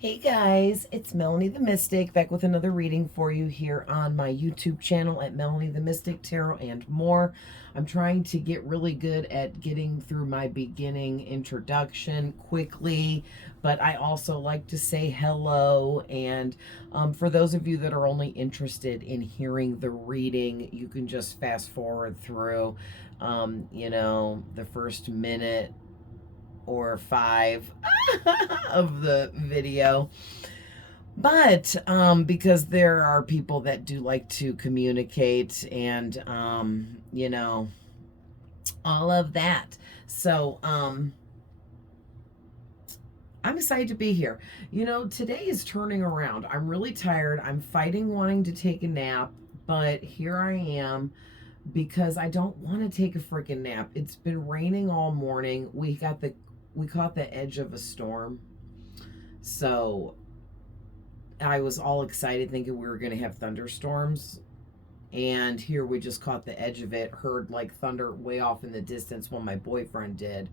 Hey guys, it's Melanie the Mystic back with another reading for you here on my YouTube channel at Melanie the Mystic Tarot and more. I'm trying to get really good at getting through my beginning introduction quickly, but I also like to say hello. And for those of you that are only interested in hearing the reading, you can just fast forward through, the first minute or five of the video. But because there are people that do like to communicate and all of that. So I'm excited to be here. Today is turning around. I'm really tired. I'm fighting wanting to take a nap, but here I am because I don't want to take a freaking nap. It's been raining all morning. We caught the edge of a storm. So I was all excited thinking we were going to have thunderstorms. And here we just caught the edge of it, heard like thunder way off in the distance when my boyfriend did.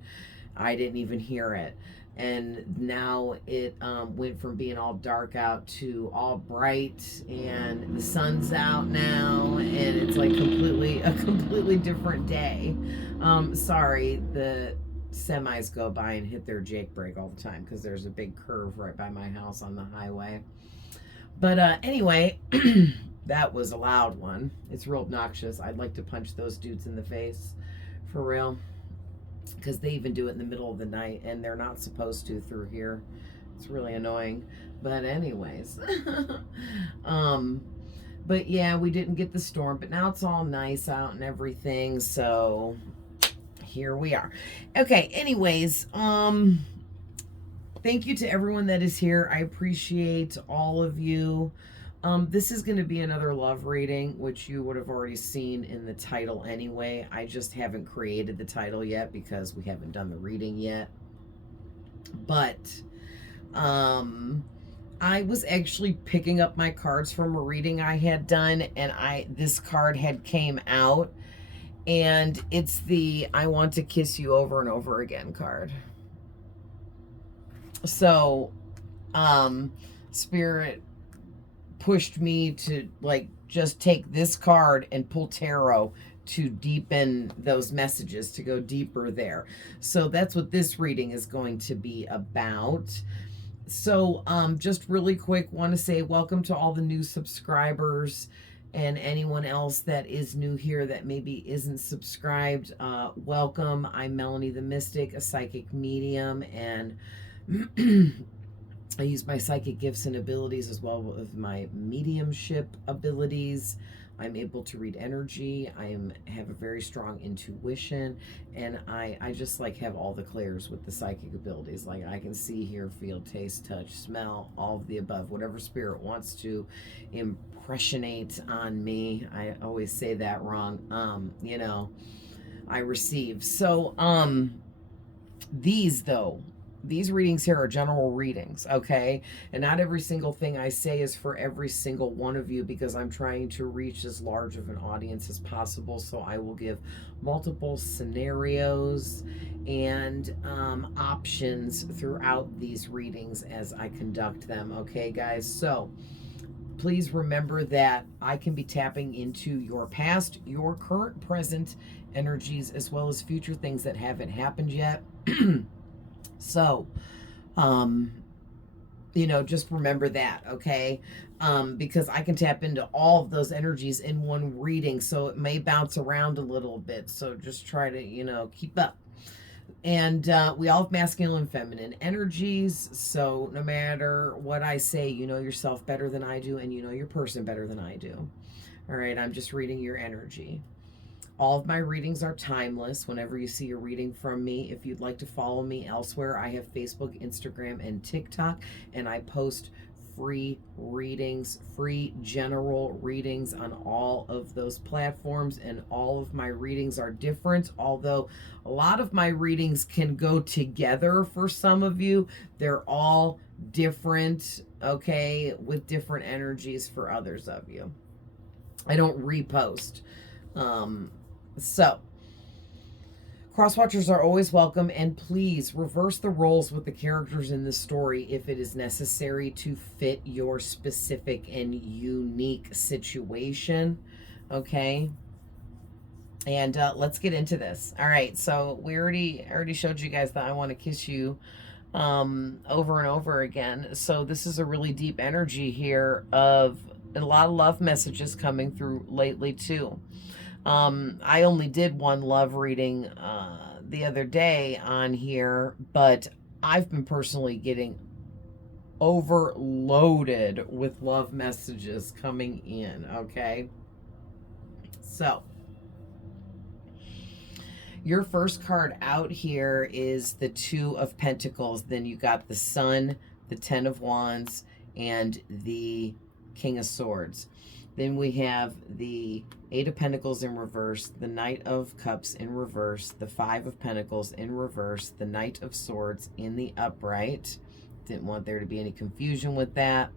I didn't even hear it. And now it went from being all dark out to all bright, and the sun's out now, and it's like a completely different day. Sorry, the semis go by and hit their Jake brake all the time because there's a big curve right by my house on the highway. But anyway, that was a loud one. It's real obnoxious. I'd like to punch those dudes in the face, for real, because they even do it in the middle of the night, and they're not supposed to through here. It's really annoying. But anyways, but yeah, we didn't get the storm, but now it's all nice out and everything. So here we are. Okay. Anyways, thank you to everyone that is here. I appreciate all of you. This is going to be another love reading, which you would have already seen in the title anyway. I just haven't created the title yet because we haven't done the reading yet. But I was actually picking up my cards from a reading I had done, and this card had came out, and it's the I want to kiss you over and over again card. So Spirit pushed me to like just take this card and pull tarot to deepen those messages, to go deeper there. So that's what this reading is going to be about. So just really quick, want to say welcome to all the new subscribers and anyone else that is new here that maybe isn't subscribed. Welcome. I'm Melanie the Mystic, a psychic medium, and I use my psychic gifts and abilities as well as my mediumship abilities. I'm able to read energy. Have a very strong intuition, and I just like have all the clairs with the psychic abilities. Like I can see, hear, feel, taste, touch, smell, all of the above. Whatever spirit wants to impressionate on me. I always say that wrong. I receive. So these readings here are general readings, okay? And not every single thing I say is for every single one of you, because I'm trying to reach as large of an audience as possible. So I will give multiple scenarios and options throughout these readings as I conduct them, okay, guys? So please remember that I can be tapping into your past, your current, present energies, as well as future things that haven't happened yet. So, just remember that, okay? Because I can tap into all of those energies in one reading, so it may bounce around a little bit. So just try to, keep up. And we all have masculine and feminine energies. So no matter what I say, you know yourself better than I do, and you know your person better than I do. All right, I'm just reading your energy. All of my readings are timeless. Whenever you see a reading from me, if you'd like to follow me elsewhere, I have Facebook, Instagram, and TikTok, and I post free readings, free general readings on all of those platforms, and all of my readings are different. Although a lot of my readings can go together for some of you, they're all different, okay, with different energies for others of you. I don't repost. So Crosswatchers are always welcome, and please reverse the roles with the characters in the story if it is necessary to fit your specific and unique situation. Okay. And let's get into this. All right, so I already showed you guys that I want to kiss you over and over again. So this is a really deep energy here of a lot of love messages coming through lately too. I only did one love reading the other day on here, but I've been personally getting overloaded with love messages coming in. Okay, so your first card out here is the Two of Pentacles. Then you got the Sun, the Ten of Wands, and the King of Swords. Then we have the Eight of Pentacles in reverse, the Knight of Cups in reverse, the Five of Pentacles in reverse, the Knight of Swords in the upright. Didn't want there to be any confusion with that,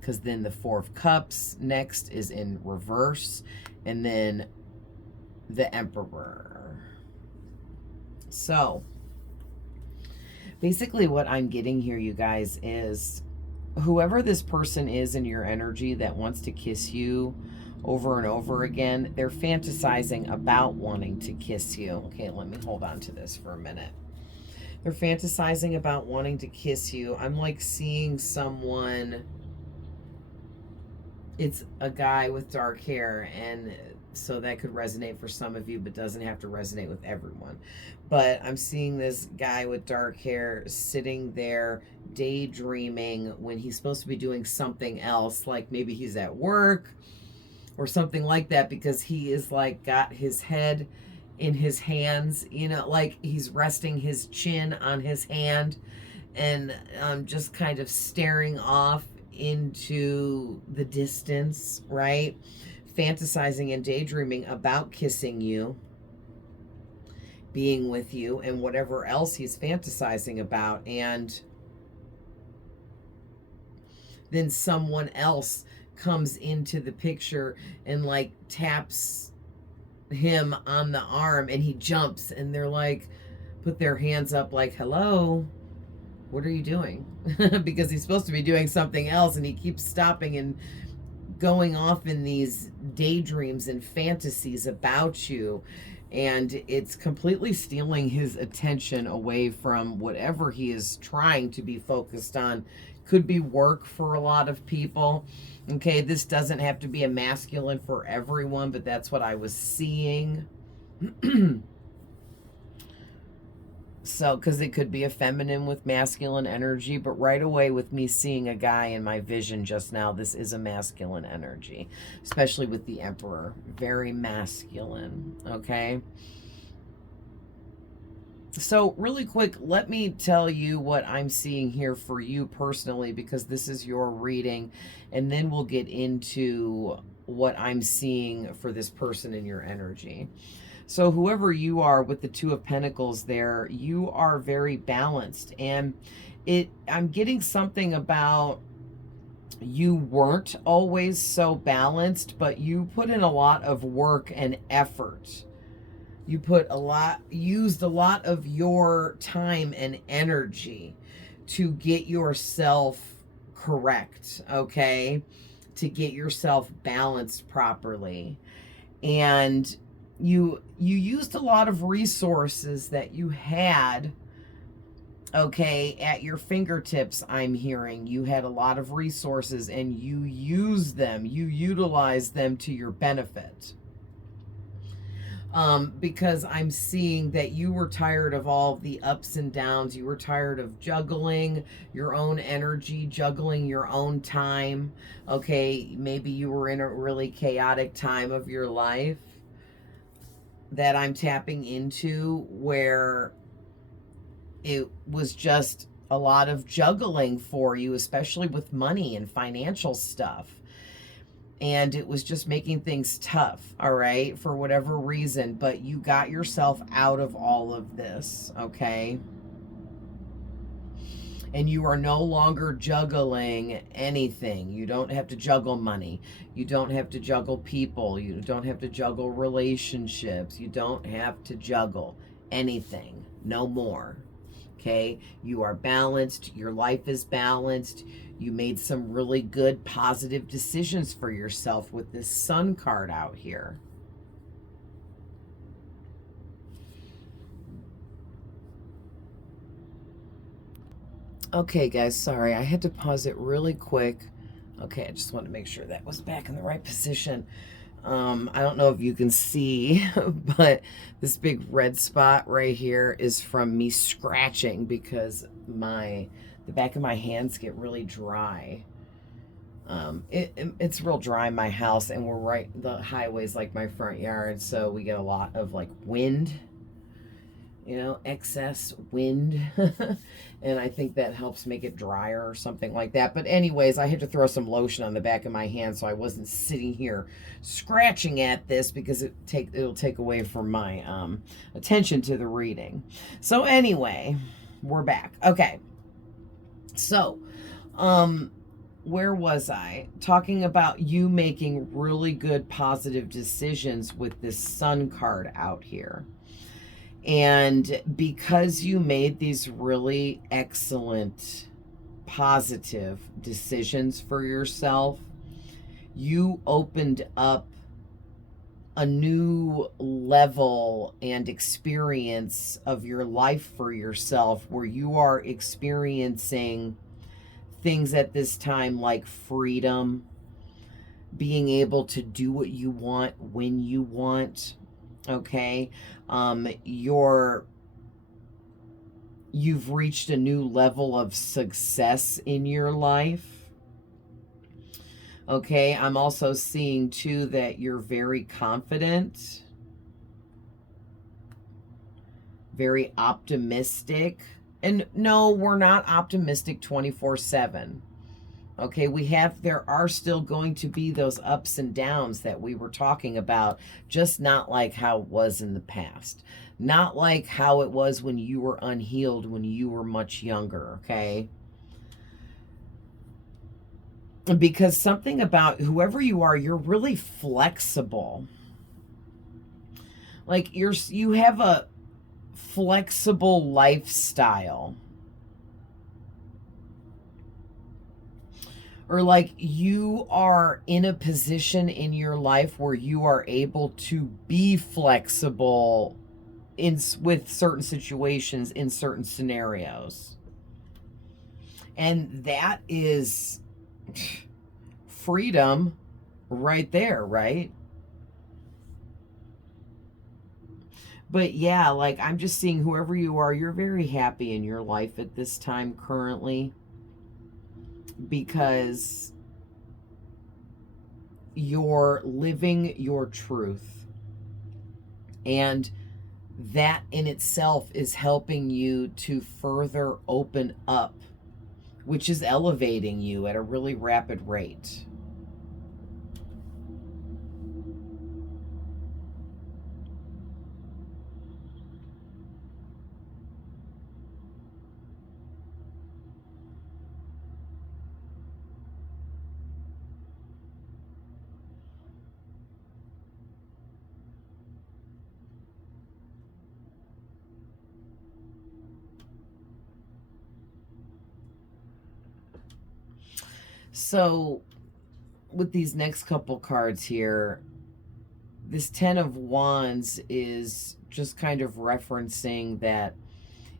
because then the Four of Cups next is in reverse, and then the Emperor. So basically what I'm getting here, you guys, is whoever this person is in your energy that wants to kiss you over and over again, they're fantasizing about wanting to kiss you. Okay, let me hold on to this for a minute. They're fantasizing about wanting to kiss you. I'm like seeing someone, it's a guy with dark hair, and so that could resonate for some of you, but doesn't have to resonate with everyone. But I'm seeing this guy with dark hair sitting there daydreaming when he's supposed to be doing something else, like maybe he's at work or something like that, because he is like got his head in his hands, you know, like he's resting his chin on his hand and just kind of staring off into the distance, right? Fantasizing and daydreaming about kissing you, being with you, and whatever else he's fantasizing about. And then someone else comes into the picture and like taps him on the arm, and he jumps, and they're like, put their hands up like, hello, what are you doing? Because he's supposed to be doing something else, and he keeps stopping and going off in these daydreams and fantasies about you, and it's completely stealing his attention away from whatever he is trying to be focused on. Could be work for a lot of people. Okay, this doesn't have to be a masculine for everyone, but that's what I was seeing. So, because it could be a feminine with masculine energy, but right away with me seeing a guy in my vision just now, this is a masculine energy, especially with the Emperor. Very masculine, okay? So really quick, let me tell you what I'm seeing here for you personally, because this is your reading, and then we'll get into what I'm seeing for this person in your energy. So whoever you are with the Two of Pentacles there, you are very balanced. And I'm getting something about you weren't always so balanced, but you put in a lot of work and effort. You used a lot of your time and energy to get yourself correct, okay? To get yourself balanced properly. And you used a lot of resources that you had, okay, at your fingertips. I'm hearing you had a lot of resources, and you used them, you utilized them to your benefit. Because I'm seeing that you were tired of all the ups and downs. You were tired of juggling your own energy, juggling your own time. Okay, maybe you were in a really chaotic time of your life that I'm tapping into, where it was just a lot of juggling for you, especially with money and financial stuff. And it was just making things tough, all right, for whatever reason. But you got yourself out of all of this, okay? And you are no longer juggling anything. You don't have to juggle money. You don't have to juggle people. You don't have to juggle relationships. You don't have to juggle anything, no more. Okay, you are balanced, your life is balanced. You made some really good positive decisions for yourself with this Sun card out here. Okay, guys, sorry. I had to pause it really quick. Okay, I just wanted to make sure that was back in the right position. I don't know if you can see, but this big red spot right here is from me scratching because the back of my hands get really dry. It's real dry in my house, and we're right, the highway's like my front yard, so we get a lot of like wind, excess wind. And I think that helps make it drier or something like that. But anyways, I had to throw some lotion on the back of my hand so I wasn't sitting here scratching at this because it'll take away from my attention to the reading. So anyway, we're back. Okay. So, where was I? Talking about you making really good positive decisions with this Sun card out here. And because you made these really excellent, positive decisions for yourself, you opened up a new level and experience of your life for yourself where you are experiencing things at this time like freedom, being able to do what you want when you want. Okay, you've reached a new level of success in your life. Okay, I'm also seeing too that you're very confident, very optimistic. And no, we're not optimistic 24/7. Okay, there are still going to be those ups and downs that we were talking about, just not like how it was in the past. Not like how it was when you were unhealed, when you were much younger, okay? Because something about whoever you are, you're really flexible. Like you have a flexible lifestyle. Or like you are in a position in your life where you are able to be flexible with certain situations, in certain scenarios. And that is freedom right there, right? But yeah, like I'm just seeing whoever you are, you're very happy in your life at this time currently, because you're living your truth. And that in itself is helping you to further open up, which is elevating you at a really rapid rate. So with these next couple cards here, this 10 of Wands is just kind of referencing that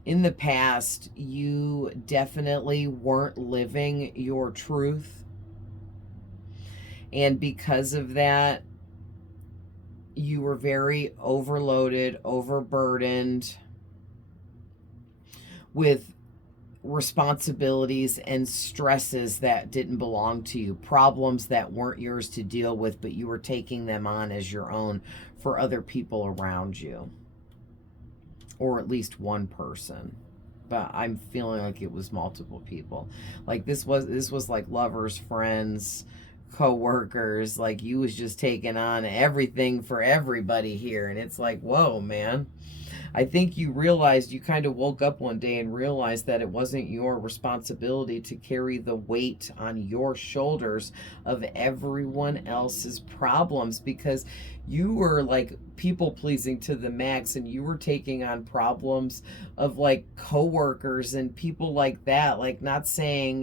in the past, you definitely weren't living your truth. And because of that, you were very overloaded, overburdened with responsibilities and stresses that didn't belong to you, problems that weren't yours to deal with, but you were taking them on as your own for other people around you, or at least one person. But I'm feeling like it was multiple people. Like this was like lovers, friends, co-workers. Like you was just taking on everything for everybody here, and it's like, whoa, man. I think you realized, you kind of woke up one day and realized that it wasn't your responsibility to carry the weight on your shoulders of everyone else's problems, because you were like people pleasing to the max, and you were taking on problems of like coworkers and people like that, like not saying,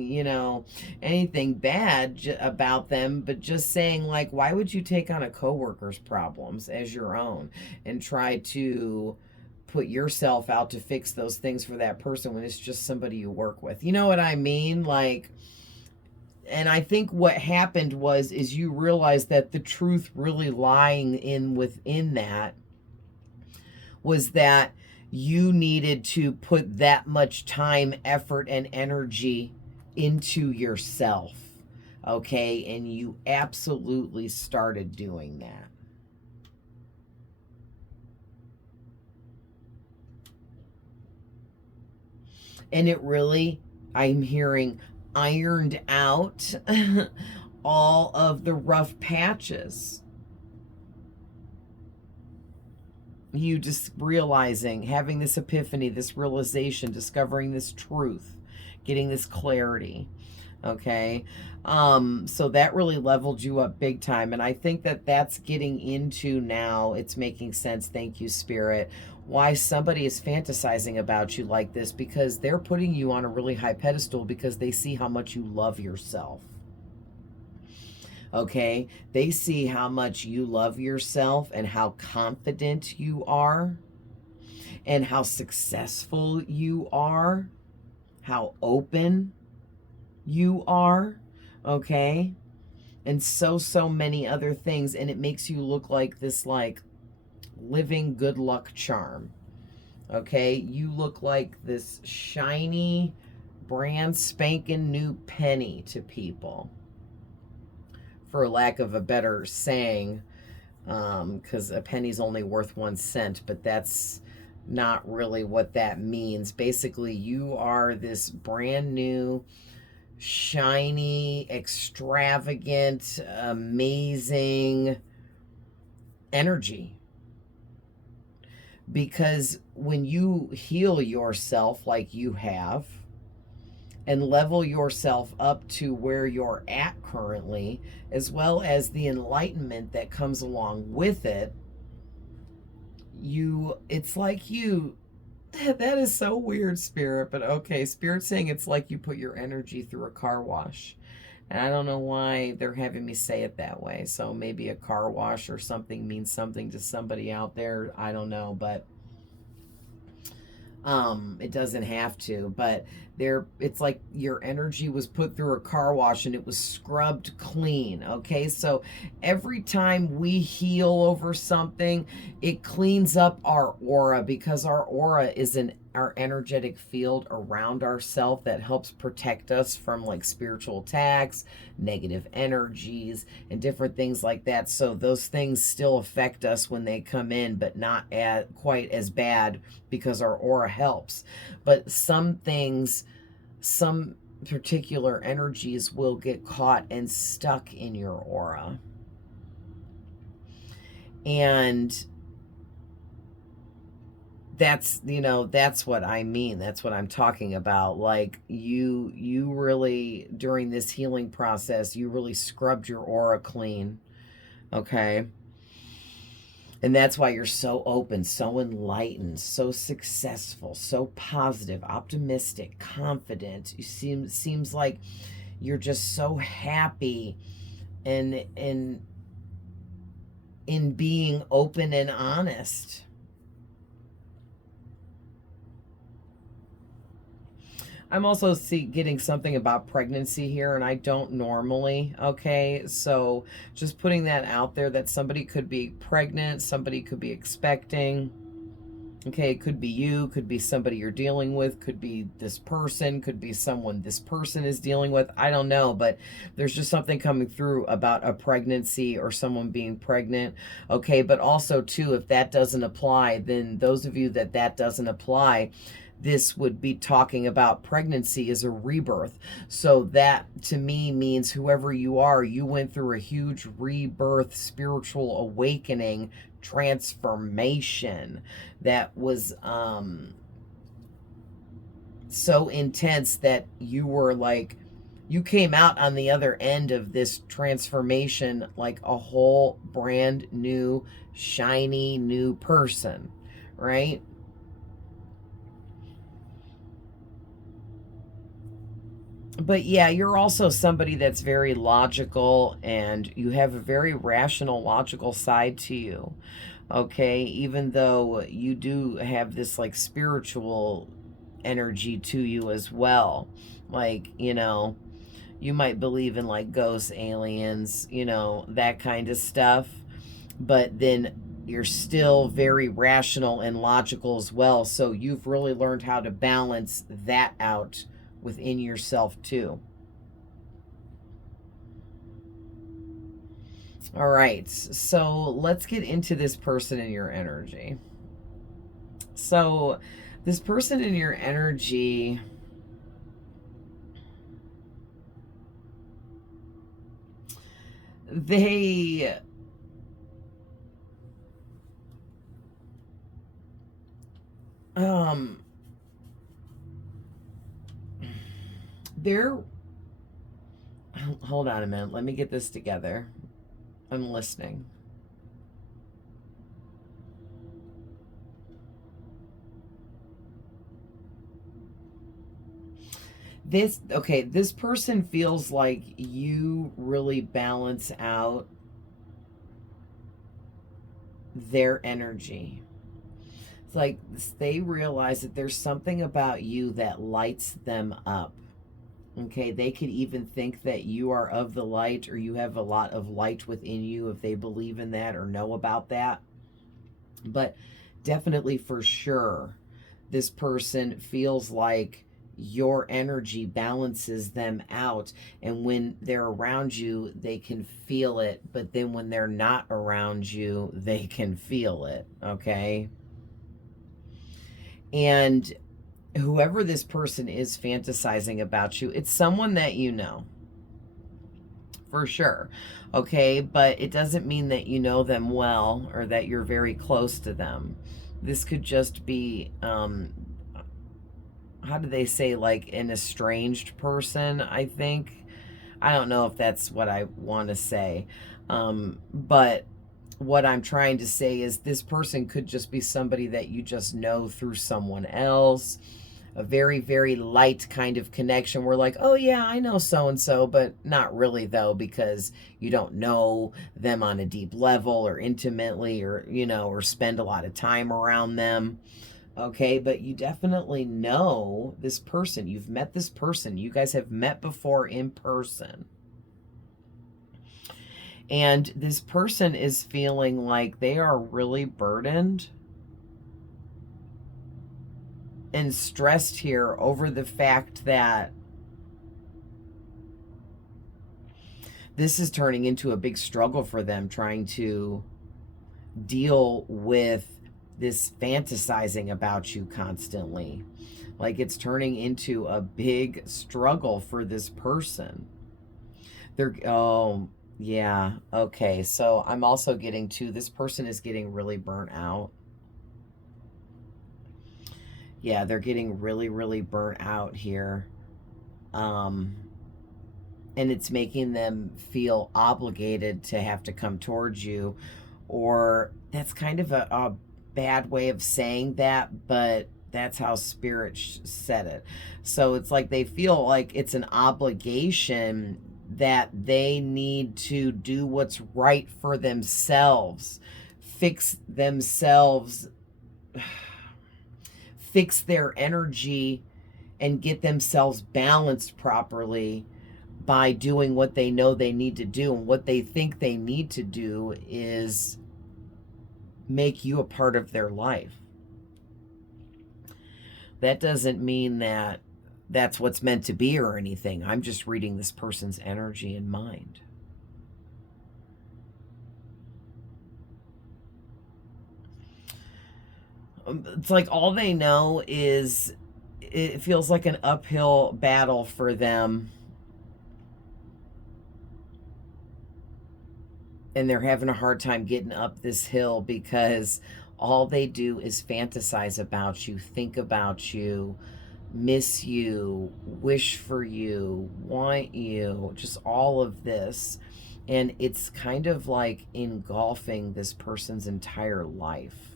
anything bad about them, but just saying like, why would you take on a coworker's problems as your own and try to put yourself out to fix those things for that person when it's just somebody you work with? You know what I mean? Like, and I think what happened is you realized that the truth really lying in within that was that you needed to put that much time, effort, and energy into yourself. Okay? And you absolutely started doing that. And it really, I'm hearing, ironed out all of the rough patches. You just realizing, having this epiphany, this realization, discovering this truth, getting this clarity. Okay. So that really leveled you up big time. And I think that that's getting into now. It's making sense. Thank you, Spirit. Why somebody is fantasizing about you like this, because they're putting you on a really high pedestal because they see how much you love yourself. Okay, they see how much you love yourself and how confident you are and how successful you are, how open you are, okay, and so many other things. And it makes you look like this like living good luck charm. Okay, you look like this shiny brand spanking new penny to people, for lack of a better saying, because a penny's only worth 1 cent, but that's not really what that means. Basically, you are this brand new, shiny, extravagant, amazing energy. Because when you heal yourself like you have, and level yourself up to where you're at currently, as well as the enlightenment that comes along with it, it's like that is so weird, Spirit, but okay, Spirit's saying it's like you put your energy through a car wash. And I don't know why they're having me say it that way. So maybe a car wash or something means something to somebody out there. I don't know, but it doesn't have to, but it's like your energy was put through a car wash and it was scrubbed clean. Okay, so every time we heal over something, it cleans up our aura, because our aura is our energetic field around ourselves that helps protect us from like spiritual attacks, negative energies, and different things like that. So those things still affect us when they come in, but not quite as bad, because our aura helps. But some things, some particular energies will get caught and stuck in your aura. And that's what I mean. That's what I'm talking about. Like you really, during this healing process, you really scrubbed your aura clean. Okay. And that's why you're so open, so enlightened, so successful, so positive, optimistic, confident. Seems like you're just so happy and in being open and honest. I'm also getting something about pregnancy here, and I don't normally, okay? So just putting that out there, that somebody could be pregnant, somebody could be expecting, okay? It could be you, could be somebody you're dealing with, could be this person, could be someone this person is dealing with. I don't know, but there's just something coming through about a pregnancy or someone being pregnant, okay? But also, too, if that doesn't apply, then those of you that doesn't apply, this would be talking about pregnancy as a rebirth. So that to me means whoever you are, you went through a huge rebirth, spiritual awakening, transformation that was so intense that you were like, you came out on the other end of this transformation like a whole brand new, shiny new person, right? But yeah, you're also somebody that's very logical and you have a very rational, logical side to you. Okay, even though you do have this like spiritual energy to you as well. Like, you might believe in like ghosts, aliens, that kind of stuff. But then you're still very rational and logical as well. So you've really learned how to balance that out within yourself too. All right, so let's get into this person in your energy. So, this person in your energy, they um they're hold on a minute, let me get this together. I'm listening. This person feels like you really balance out their energy. It's like they realize that there's something about you that lights them up. Okay, they could even think that you are of the light or you have a lot of light within you if they believe in that or know about that. But definitely for sure, this person feels like your energy balances them out. And when they're around you, they can feel it. But then when they're not around you, they can feel it. Okay. And whoever this person is fantasizing about you, it's someone that you know for sure. Okay. But it doesn't mean that you know them well or that you're very close to them. This could just be, how do they say, like an estranged person, I think. I don't know if that's what I want to say. But what I'm trying to say is this person could just be somebody that you just know through someone else. A very, very light kind of connection. We're like, oh, yeah, I know so and so, but not really, though, because you don't know them on a deep level or intimately or, or spend a lot of time around them. Okay, but you definitely know this person. You've met this person. You guys have met before in person. And this person is feeling like they are really burdened and stressed here over the fact that this is turning into a big struggle for them trying to deal with this fantasizing about you constantly. Like it's turning into a big struggle for this person. Oh, yeah. Okay. So I'm also getting to this person is getting really burnt out. Yeah, they're getting really, really burnt out here. Um, and it's making them feel obligated to have to come towards you. Or that's kind of a bad way of saying that, but that's how spirit said it. So it's like they feel like it's an obligation that they need to do what's right for themselves, fix themselves, fix their energy, and get themselves balanced properly by doing what they know they need to do. And what they think they need to do is make you a part of their life. That doesn't mean that that's what's meant to be or anything. I'm just reading this person's energy and mind. It's like all they know is it feels like an uphill battle for them. And they're having a hard time getting up this hill because all they do is fantasize about you, think about you, miss you, wish for you, want you, just all of this. And it's kind of like engulfing this person's entire life.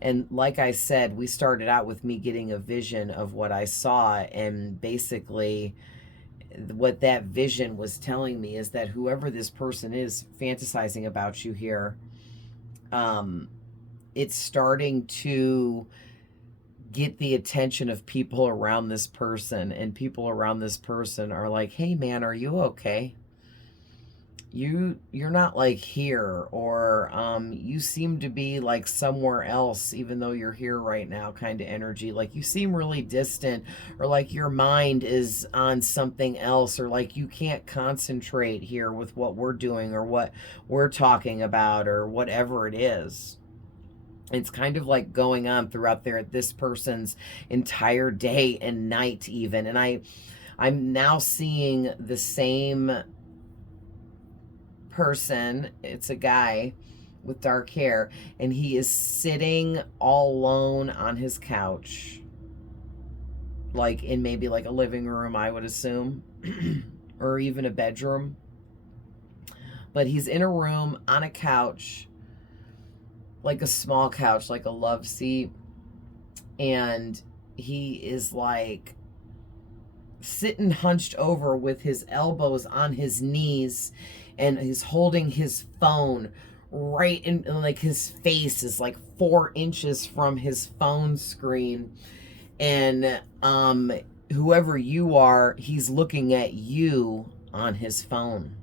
And like I said, we started out with me getting a vision of what I saw, and basically what that vision was telling me is that whoever this person is fantasizing about you here, it's starting to get the attention of people around this person, and people around this person are like, hey man, are you okay? You're not like here, or you seem to be like somewhere else even though you're here right now, kind of energy. Like you seem really distant, or like your mind is on something else, or like you can't concentrate here with what we're doing or what we're talking about or whatever it is. It's kind of like going on throughout this person's entire day and night even. And I'm now seeing the same person. It's a guy with dark hair, and he is sitting all alone on his couch, like in maybe like a living room, I would assume, or even a bedroom. But he's in a room on a couch, like a small couch, like a love seat, and he is like sitting hunched over with his elbows on his knees, and he's holding his phone right in, like his face is like 4 inches from his phone screen. And whoever you are, he's looking at you on his phone.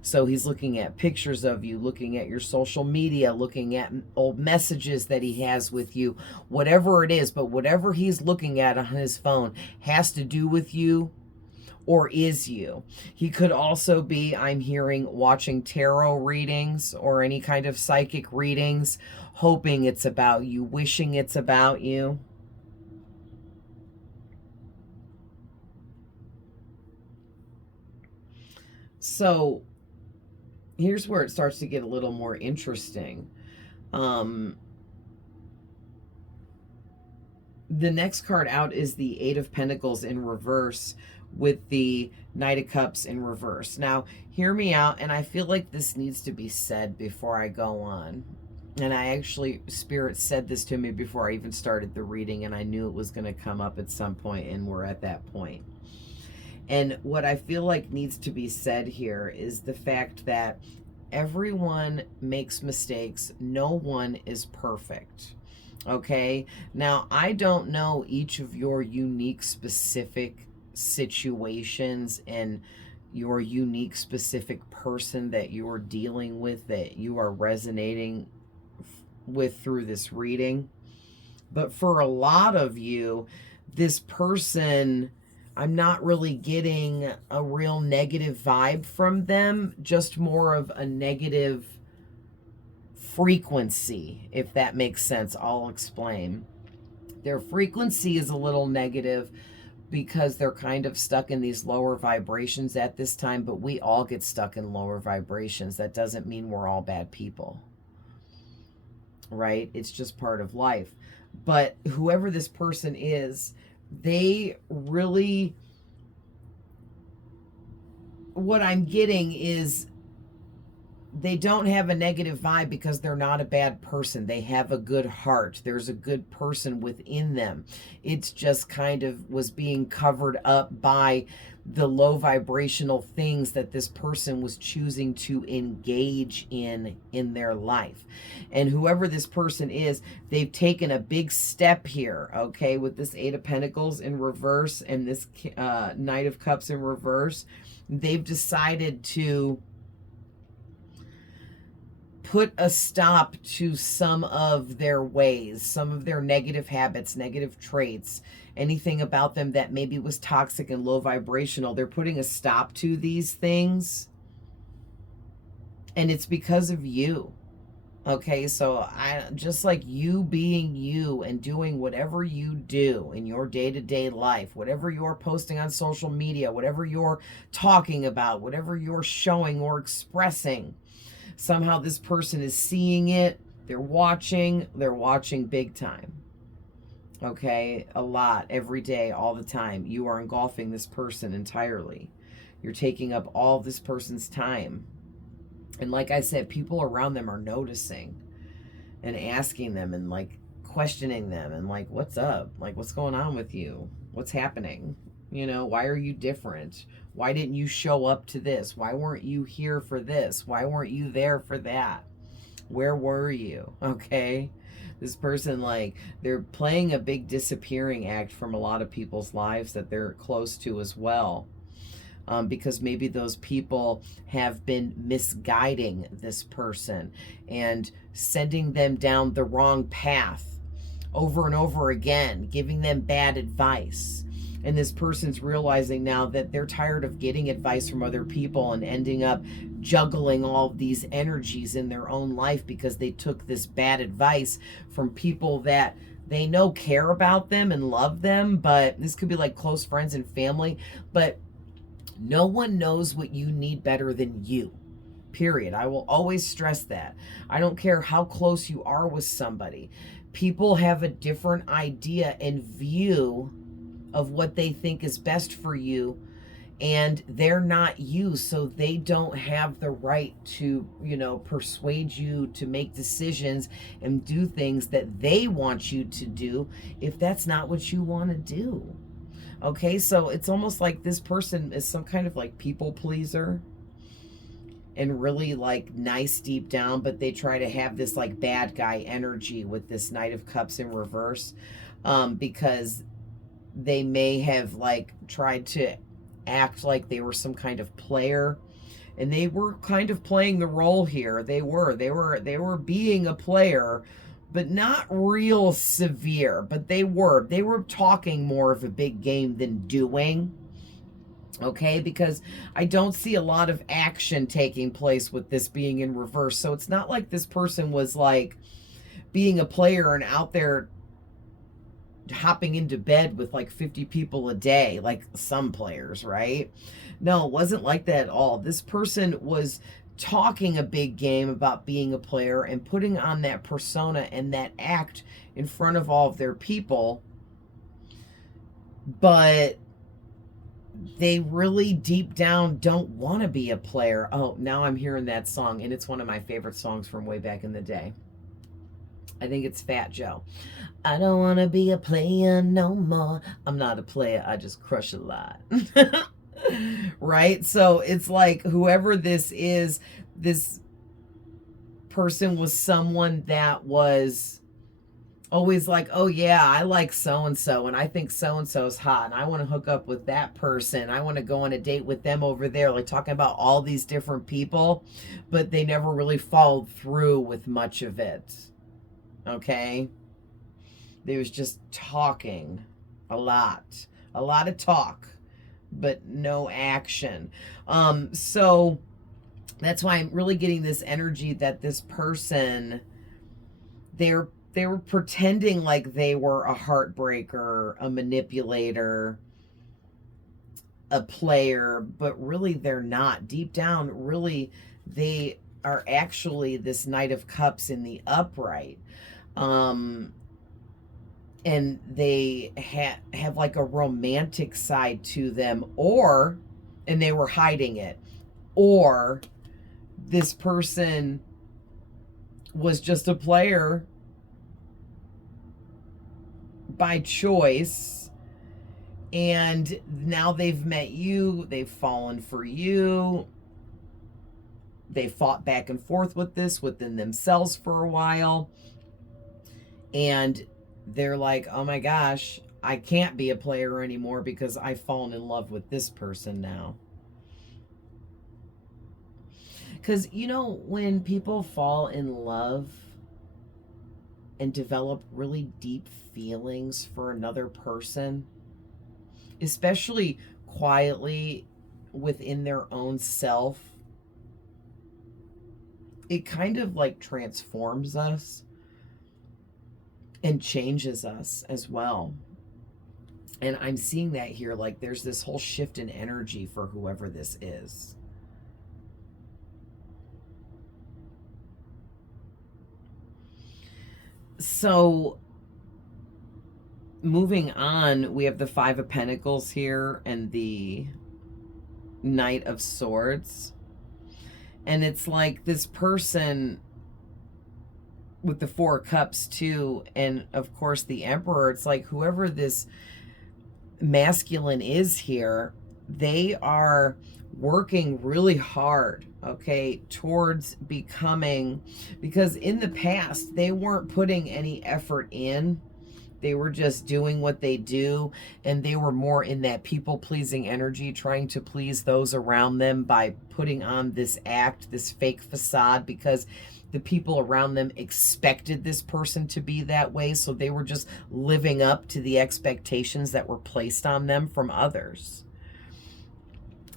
So he's looking at pictures of you, looking at your social media, looking at old messages that he has with you, whatever it is. But whatever he's looking at on his phone has to do with you or is you. He could also be, I'm hearing, watching tarot readings or any kind of psychic readings, hoping it's about you, wishing it's about you. So here's where it starts to get a little more interesting. The next card out is the Eight of Pentacles in reverse with the Knight of Cups in reverse. Now, hear me out, and I feel like this needs to be said before I go on. And I actually, Spirit said this to me before I even started the reading, and I knew it was going to come up at some point, and we're at that point. And what I feel like needs to be said here is the fact that everyone makes mistakes. No one is perfect. Okay? Now, I don't know each of your unique, specific situations and your unique, specific person that you are dealing with, that you are resonating with through this reading. But for a lot of you, this person, I'm not really getting a real negative vibe from them, just more of a negative frequency, if that makes sense. I'll explain. Their frequency is a little negative because they're kind of stuck in these lower vibrations at this time, but we all get stuck in lower vibrations. That doesn't mean we're all bad people, right? It's just part of life. But whoever this person is, they really, what I'm getting is they don't have a negative vibe because they're not a bad person. They have a good heart. There's a good person within them. It's just kind of was being covered up by the low vibrational things that this person was choosing to engage in their life. And whoever this person is, they've taken a big step here, okay, with this Eight of Pentacles in reverse and this Knight of Cups in reverse. They've decided to put a stop to some of their ways, some of their negative habits, negative traits, anything about them that maybe was toxic and low vibrational. They're putting a stop to these things. And it's because of you. Okay, so I just like you being you and doing whatever you do in your day-to-day life, whatever you're posting on social media, whatever you're talking about, whatever you're showing or expressing. Somehow this person is seeing it, they're watching big time. Okay, a lot, every day, all the time. You are engulfing this person entirely. You're taking up all this person's time. And like I said, people around them are noticing and asking them and like questioning them and like, what's up? Like, what's going on with you? What's happening? You know, why are you different? Why didn't you show up to this? Why weren't you here for this? Why weren't you there for that? Where were you? Okay. This person, like, they're playing a big disappearing act from a lot of people's lives that they're close to as well. Because maybe those people have been misguiding this person and sending them down the wrong path over and over again, giving them bad advice. And this person's realizing now that they're tired of getting advice from other people and ending up juggling all of these energies in their own life because they took this bad advice from people that they know care about them and love them. But this could be like close friends and family. But no one knows what you need better than you. Period. I will always stress that. I don't care how close you are with somebody. People have a different idea and view of what they think is best for you, and they're not you, so they don't have the right to, persuade you to make decisions and do things that they want you to do if that's not what you want to do. Okay, so it's almost like this person is some kind of like people pleaser and really like nice deep down, but they try to have this like bad guy energy with this Knight of Cups in reverse, because they may have like tried to act like they were some kind of player, and they were kind of playing the role here. They were being a player, but not real severe, but they were talking more of a big game than doing. Okay, because I don't see a lot of action taking place with this being in reverse. So it's not like this person was like being a player and out there hopping into bed with like 50 people a day, like some players, right? No, it wasn't like that at all. This person was talking a big game about being a player and putting on that persona and that act in front of all of their people. But they really deep down don't want to be a player. Oh, now I'm hearing that song, and it's one of my favorite songs from way back in the day. I think it's Fat Joe. I don't want to be a player no more. I'm not a player. I just crush a lot. Right? So it's like whoever this is, this person was someone that was always like, oh yeah, I like so and so, and I think so and so is hot, and I want to hook up with that person. I want to go on a date with them over there, like talking about all these different people, but they never really followed through with much of it. Okay? They was just talking a lot of talk, but no action. So that's why I'm really getting this energy that this person, they were pretending like they were a heartbreaker, a manipulator, a player, but really they're not. Deep down, really, they are actually this Knight of Cups in the upright. And they have like a romantic side to them, and they were hiding it, or this person was just a player by choice, and now they've met you, they've fallen for you, they fought back and forth with this within themselves for a while, and they're like, oh my gosh, I can't be a player anymore because I've fallen in love with this person now. Because, when people fall in love and develop really deep feelings for another person, especially quietly within their own self, it kind of like transforms us and changes us as well. And I'm seeing that here, like there's this whole shift in energy for whoever this is. So moving on, we have the Five of Pentacles here and the Knight of Swords. And it's like this person with the Four of Cups too, and of course the Emperor. It's like whoever this masculine is here, they are working really hard, okay, towards becoming, because in the past they weren't putting any effort in. They were just doing what they do, and they were more in that people-pleasing energy, trying to please those around them by putting on this act, this fake facade, because the people around them expected this person to be that way, so they were just living up to the expectations that were placed on them from others.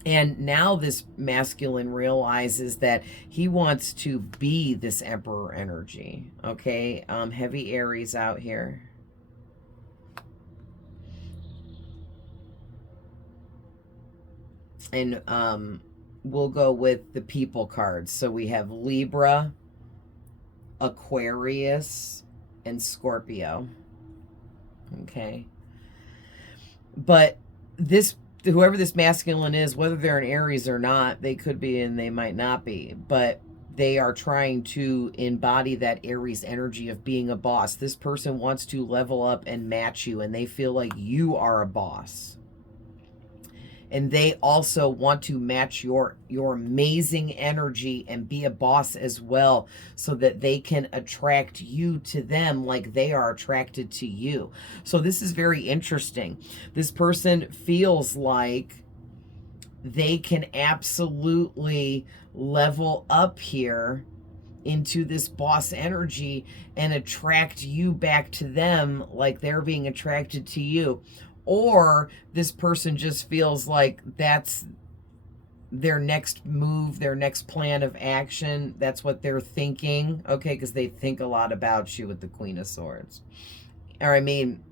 And now this masculine realizes that he wants to be this Emperor energy, okay? Heavy Aries out here. And we'll go with the people cards. So we have Libra, Aquarius, and Scorpio. Okay. But this, whoever this masculine is, whether they're an Aries or not, they could be and they might not be, but they are trying to embody that Aries energy of being a boss. This person wants to level up and match you, and they feel like you are a boss. And they also want to match your amazing energy and be a boss as well, so that they can attract you to them like they are attracted to you. So this is very interesting. This person feels like they can absolutely level up here into this boss energy and attract you back to them like they're being attracted to you. Or this person just feels like that's their next move, their next plan of action. That's what they're thinking, okay? Because they think a lot about you with the Queen of Swords. Or I mean,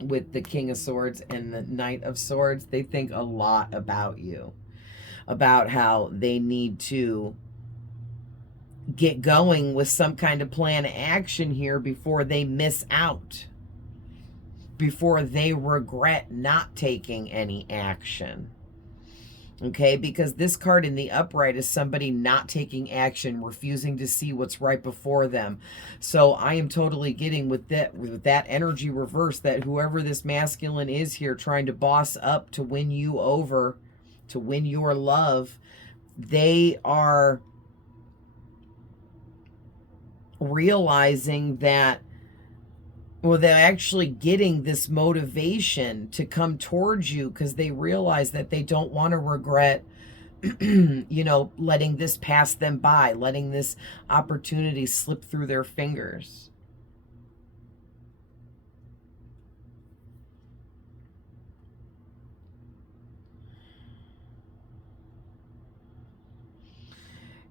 with the King of Swords and the Knight of Swords, they think a lot about you. About how they need to get going with some kind of plan of action here before they miss out. Before they regret not taking any action. Okay, because this card in the upright is somebody not taking action, refusing to see what's right before them. So I am totally getting with that energy reverse, that whoever this masculine is here trying to boss up to win you over, to win your love, they are realizing that, well, they're actually getting this motivation to come towards you because they realize that they don't want to regret, you know, letting this pass them by, letting this opportunity slip through their fingers.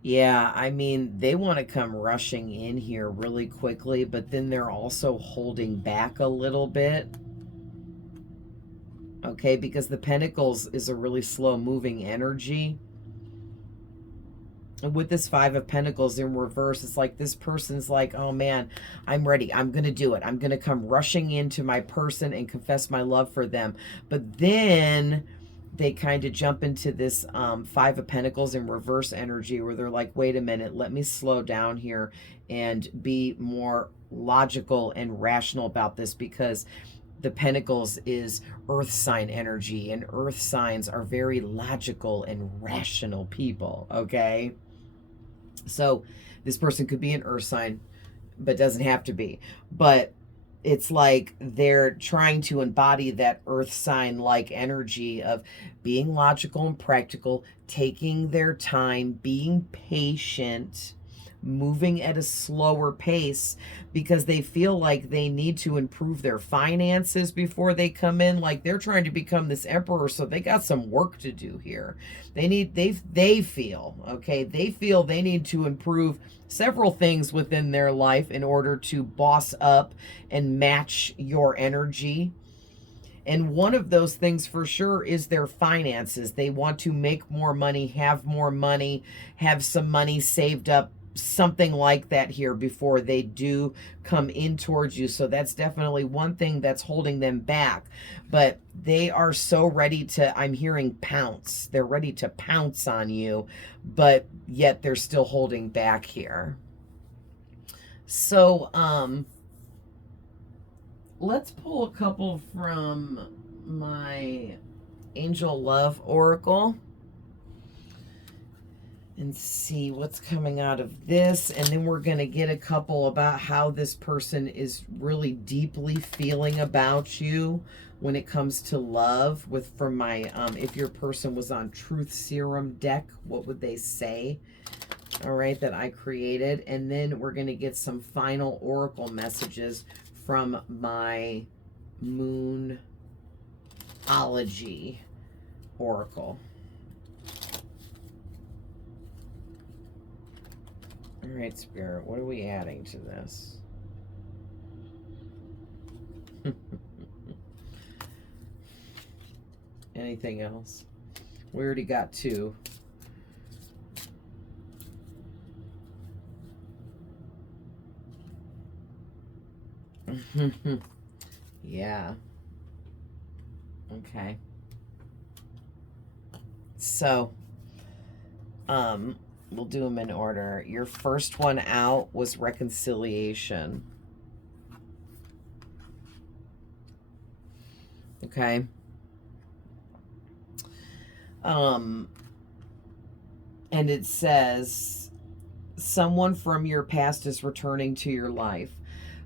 Yeah, I mean, they want to come rushing in here really quickly, but then they're also holding back a little bit. Okay, because the Pentacles is a really slow-moving energy. And with this Five of Pentacles in reverse, it's like this person's like, oh man, I'm ready. I'm going to do it. I'm going to come rushing into my person and confess my love for them. But then they kind of jump into this Five of Pentacles in reverse energy where they're like, wait a minute, let me slow down here and be more logical and rational about this, because the Pentacles is earth sign energy, and earth signs are very logical and rational people, okay? So this person could be an earth sign, but doesn't have to be. But it's like they're trying to embody that earth sign like energy of being logical and practical, taking their time, being patient, moving at a slower pace because they feel like they need to improve their finances before they come in. Like they're trying to become this emperor, so they got some work to do here. They feel, okay, they feel they need to improve several things within their life in order to boss up and match your energy. And one of those things for sure is their finances. They want to make more money, have some money saved up, something like that here before they do come in towards you. So that's definitely one thing that's holding them back. But they are so ready to, I'm hearing pounce. They're ready to pounce on you, but yet they're still holding back here. So, let's pull a couple from my Angel Love Oracle and see what's coming out of this. And then we're going to get a couple about how this person is really deeply feeling about you when it comes to love. From my, if your person was on Truth Serum deck, what would they say? All right, that I created. And then we're going to get some final oracle messages from my Moonology Oracle. All right, Spirit, what are we adding to this? Anything else? We already got 2. Yeah. Okay. So, we'll do them in order. Your first one out was reconciliation. Okay. And it says, someone from your past is returning to your life.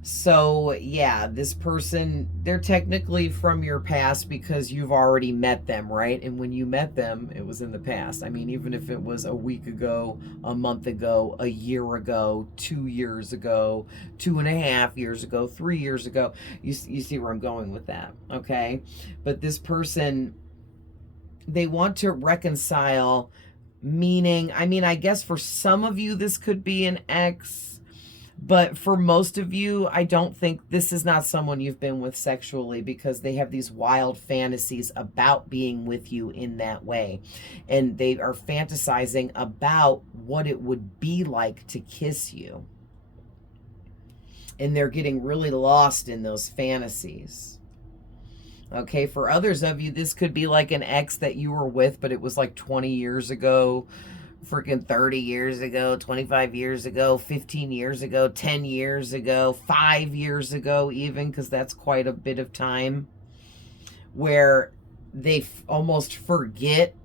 So, yeah, this person, they're technically from your past because you've already met them, right? And when you met them, it was in the past. I mean, even if it was a week ago, a month ago, a year ago, 2 years ago, 2.5 years ago, 3 years ago, you see where I'm going with that, okay? But this person, they want to reconcile, meaning, I mean, I guess for some of you, this could be an ex. But for most of you, I don't think this is not someone you've been with sexually, because they have these wild fantasies about being with you in that way. And they are fantasizing about what it would be like to kiss you. And they're getting really lost in those fantasies. Okay, for others of you, this could be like an ex that you were with, but it was like 20 years ago, freaking 30 years ago, 25 years ago, 15 years ago, 10 years ago, 5 years ago even, because that's quite a bit of time, where they almost forget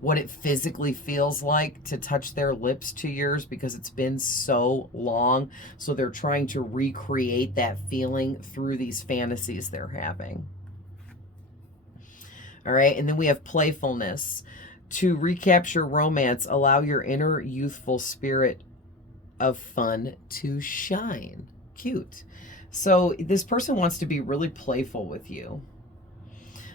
what it physically feels like to touch their lips to yours because it's been so long. So they're trying to recreate that feeling through these fantasies they're having. All right, and then we have playfulness. To recapture romance, allow your inner youthful spirit of fun to shine. Cute. So this person wants to be really playful with you.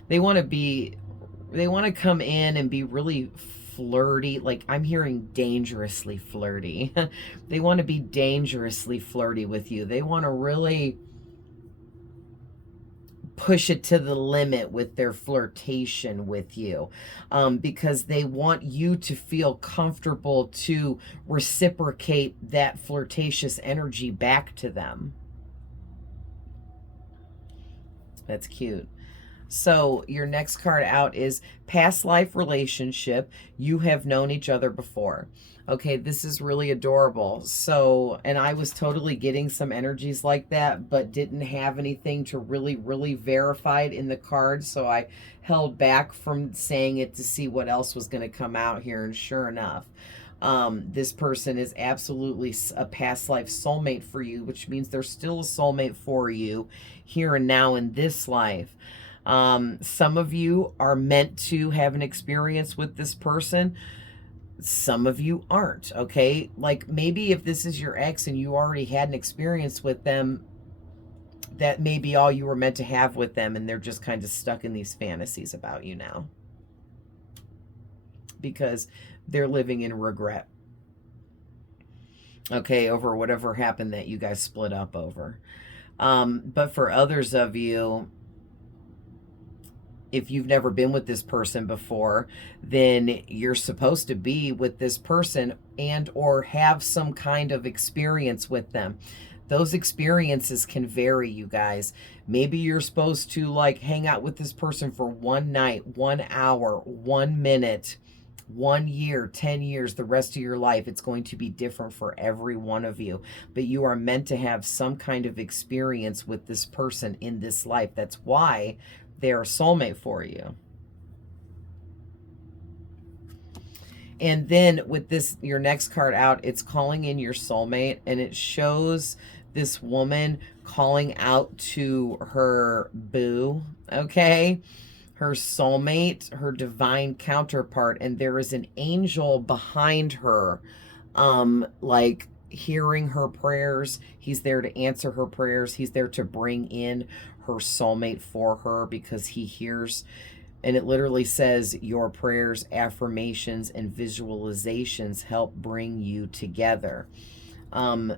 They want to come in and be really flirty. Like, I'm hearing dangerously flirty. They want to be dangerously flirty with you. They want to really push it to the limit with their flirtation with you, because they want you to feel comfortable to reciprocate that flirtatious energy back to them. That's cute. So your next card out is past life relationship. You have known each other before. Okay, this is really adorable. So, and I was totally getting some energies like that, but didn't have anything to really verify it in the cards. So I held back from saying it to see what else was going to come out here. And sure enough, this person is absolutely a past life soulmate for you, which means they're still a soulmate for you here and now in this life. Some of you are meant to have an experience with this person. Some of you aren't, okay? Like maybe if this is your ex and you already had an experience with them, that may be all you were meant to have with them, and they're just kind of stuck in these fantasies about you now because they're living in regret, okay, over whatever happened that you guys split up over. But for others of you, if you've never been with this person before, then you're supposed to be with this person and or have some kind of experience with them. Those experiences can vary, you guys. Maybe you're supposed to like hang out with this person for one night, 1 hour, 1 minute, 1 year, 10 years, the rest of your life. It's going to be different for every one of you. But you are meant to have some kind of experience with this person in this life. That's why they're a soulmate for you. And then with this, your next card out, it's calling in your soulmate, and it shows this woman calling out to her boo, okay? Her soulmate, her divine counterpart, and there is an angel behind her, like hearing her prayers. He's there to answer her prayers. He's there to bring in her soulmate for her because he hears, and it literally says your prayers, affirmations, and visualizations help bring you together.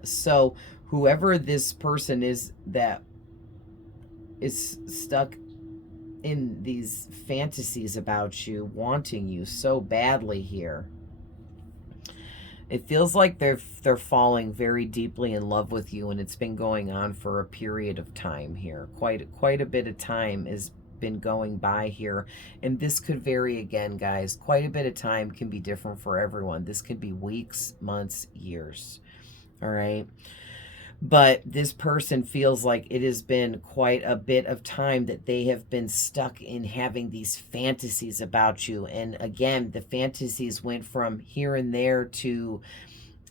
So whoever this person is that is stuck in these fantasies about you, wanting you so badly here, it feels like they're falling very deeply in love with you, and it's been going on for a period of time here. Quite a bit of time has been going by here, and this could vary again, guys. Quite a bit of time can be different for everyone. This could be weeks, months, years. All right. But this person feels like it has been quite a bit of time that they have been stuck in having these fantasies about you. And again, the fantasies went from here and there to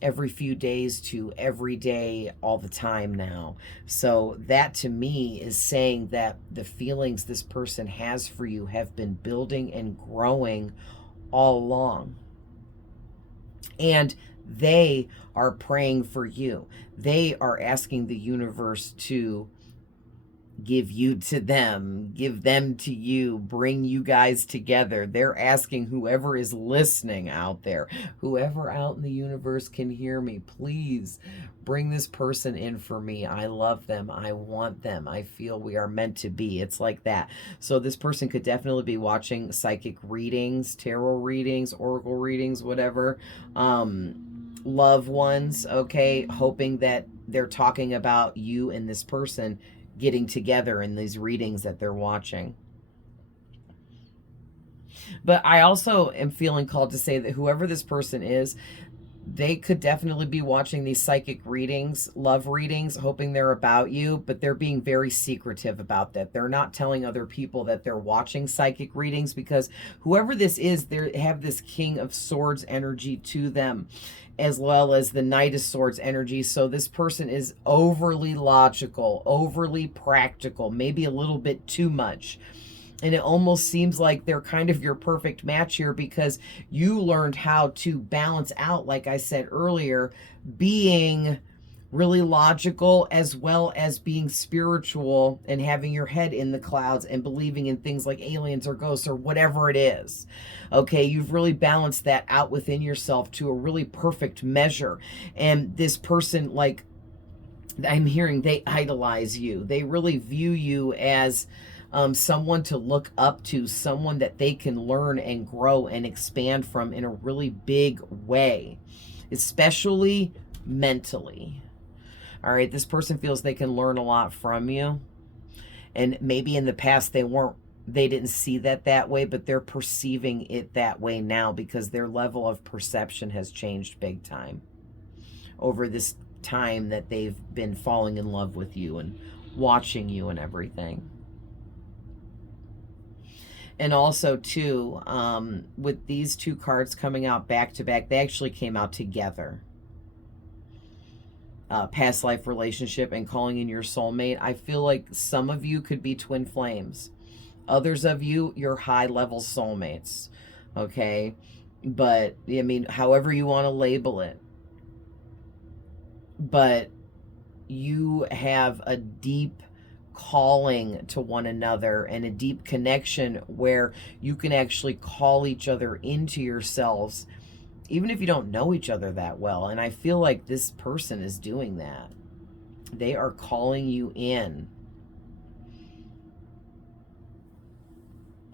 every few days to every day, all the time now. So that to me is saying that the feelings this person has for you have been building and growing all along. And they are praying for you. They are asking the universe to give you to them, give them to you, bring you guys together. They're asking whoever is listening out there, whoever out in the universe can hear me, please bring this person in for me. I love them. I want them. I feel we are meant to be. It's like that. So this person could definitely be watching psychic readings, tarot readings, oracle readings, whatever. Loved ones, okay, hoping that they're talking about you and this person getting together in these readings that they're watching. But I also am feeling called to say that whoever this person is, they could definitely be watching these psychic readings, love readings, hoping they're about you, but they're being very secretive about that. They're not telling other people that they're watching psychic readings because whoever this is, they have this King of Swords energy to them, as well as the Knight of Swords energy. So this person is overly logical, overly practical, maybe a little bit too much. And it almost seems like they're kind of your perfect match here because you learned how to balance out, like I said earlier, being really logical as well as being spiritual and having your head in the clouds and believing in things like aliens or ghosts or whatever it is. Okay, you've really balanced that out within yourself to a really perfect measure. And this person, like I'm hearing, they idolize you. They really view you as someone to look up to, someone that they can learn and grow and expand from in a really big way, especially mentally. All right, this person feels they can learn a lot from you. And maybe in the past they didn't see that way, but they're perceiving it that way now because their level of perception has changed big time over this time that they've been falling in love with you and watching you and everything. And also, too, with these two cards coming out back to back, they actually came out together. Past life relationship and calling in your soulmate. I feel like some of you could be twin flames. Others of you, you're high level soulmates. Okay. But, I mean, however you want to label it. But you have a deep calling to one another and a deep connection where you can actually call each other into yourselves, even if you don't know each other that well. And I feel like this person is doing that. They are calling you in.